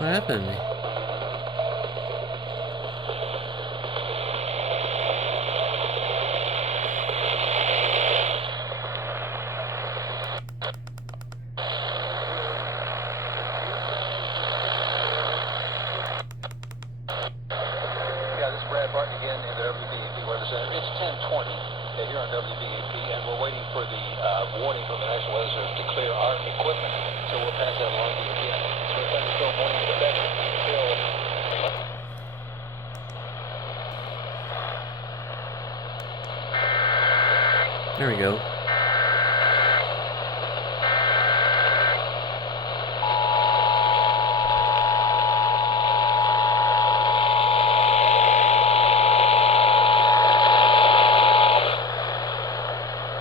What happened to me? It's 10:20 here on WBAP, and we're waiting for the warning from the National Weather Service to clear our equipment. So we'll pass that along to you again. So a thunderstorm warning in effect until. There we go.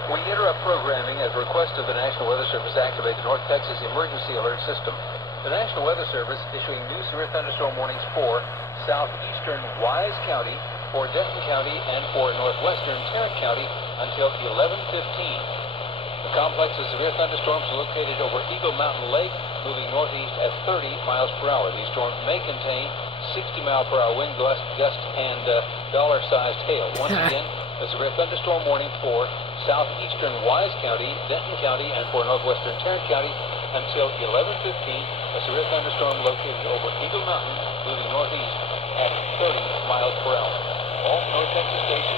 We interrupt programming at request of the National Weather Service to activate the North Texas Emergency Alert System. The National Weather Service issuing new severe thunderstorm warnings for southeastern Wise County, for Denton County, and for northwestern Tarrant County until 11:15. The complex of severe thunderstorms is located over Eagle Mountain Lake, moving northeast at 30 miles per hour. These storms may contain 60-mile-per-hour wind gusts and dollar-sized hail. Once again, a severe thunderstorm warning for southeastern Wise County, Denton County, and for northwestern Tarrant County until 11:15. A severe thunderstorm located over Eagle Mountain, moving northeast at 30 miles per hour. All North Texas stations